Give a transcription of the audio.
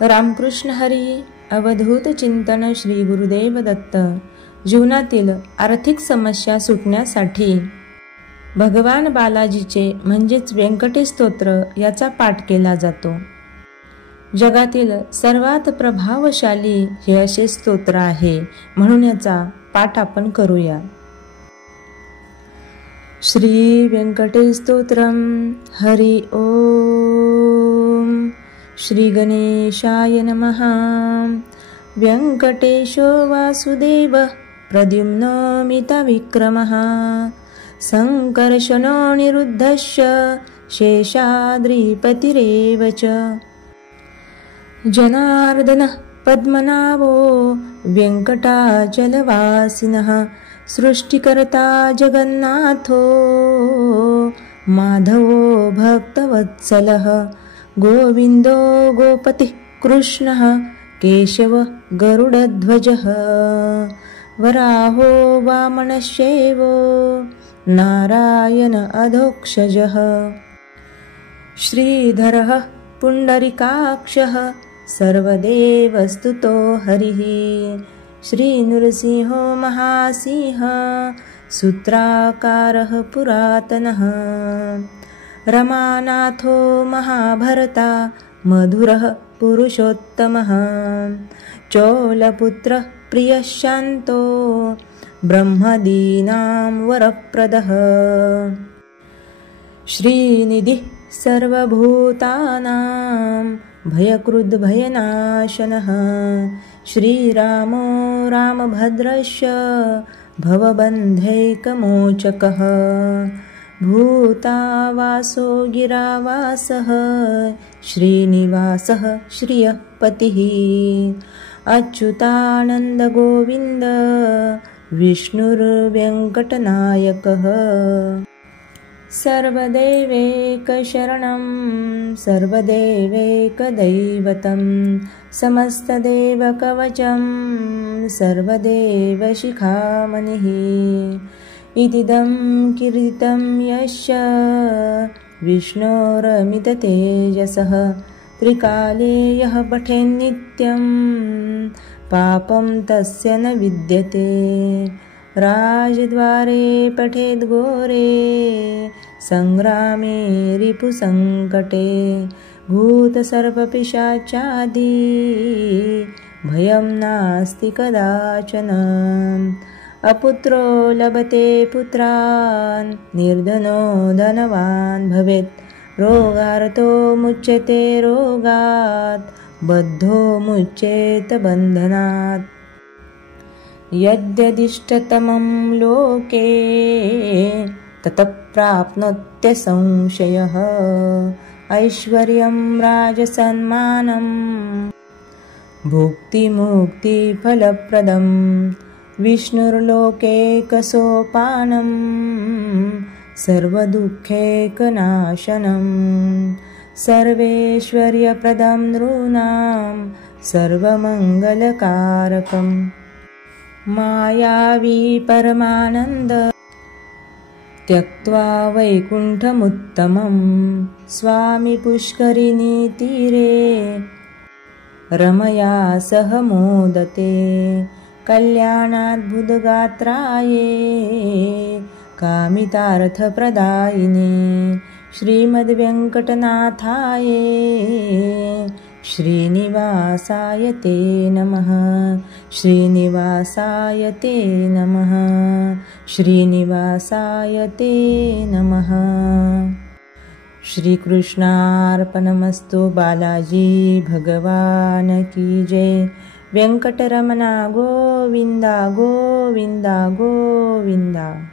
रामकृष्ण हरी. अवधूत चिंतन श्री गुरुदेव दत्त. जीवनातील आर्थिक समस्या सुटण्यासाठी भगवान बालाजीचे म्हणजेच व्यंकटेश स्तोत्र याचा पाठ केला जातो. जगातील सर्वात प्रभावशाली हे असे स्तोत्र आहे, म्हणून याचा पाठ आपण करूया. श्री व्यंकटेश स्तोत्रम. हरि ओम. श्री गणेशाय नमः. व्यंकटेशो वासुदेव प्रद्युम्नोमितविक्रमः संकर्षणो निरुद्धश्च शेषाद्रिपतिरेव च. जनार्दनः पद्मनाभो वेङ्कटाचलवासिनः सृष्टिकर्ता जगन्नाथो माधवो भक्तवत्सलः गोविन्दो गोपतिः कृष्णः केशव गरुडध्वजः वराहो वामनश्चैवो नारायण अधोक्षजः श्रीधरः पुण्डरीकाक्षः सर्वदेवस्तुतो हरिः श्रीनृसिंहो महासिंह सूत्राकारः पुरातनः रमानाथो महाभरता मधुरः पुरुषोत्तमः चोलपुत्रः प्रियः शान्तो ब्रह्मदीनां वरप्रदः श्रीनिधिः सर्वभूतानां भयकृद्भयनाशनः श्रीरामो रामभद्रश्च भवबन्धैकमोचकः भूतावासो गिरावासः श्रीनिवासः श्रियःपतिः अच्युतानन्दगोविन्द विष्णुर्वेङ्कटनायकः सर्वदेवैकशरणं सर्वदेवैकदैवतं समस्तदेवकवचं सर्वदेवशिखामणिः इदिदं कीर्तितं यस्य विष्णोरमिततेजसः त्रिकाले यः पठेन्नित्यं पापं तस्य न विद्यते राजद्वारे पठेद्घोरे संग्रामे रिपुसङ्कटे भूतसर्पपिशाचादि भयं नास्ति कदाचन अपुत्रो लभते पुत्रान् निर्धनो धनवान् भवेत् रोगार्तो मुच्यते रोगात् बद्धो मुच्येत बन्धनात् यद्यदिष्टतमं लोके ततः प्राप्नोत्य संशयः ऐश्वर्यं राजसन्मानं भुक्तिमुक्तिफलप्रदं विष्णुर्लोकैकसोपानं सर्वदुःखैकनाशनं सर्वैश्वर्यप्रदं नृणां सर्वमङ्गलकारकम् मायावी परमानन्द त्यक्त्वा वैकुण्ठमुत्तमं स्वामी पुष्करिणीतीरे रमया सह मोदते कल्याणाद्भुतगात्राये कामितार्थप्रदायिने श्रीमद्वेङ्कटनाथाये श्रीनिवासाय ते नमः श्रीनिवासाय ते नमः श्रीनिवासाय ते नमः. श्रीकृष्णार्पणमस्तु. बालाजी भगवान की जय. वेंकटरमणा गोविंदा गोविंदा गोविंदा.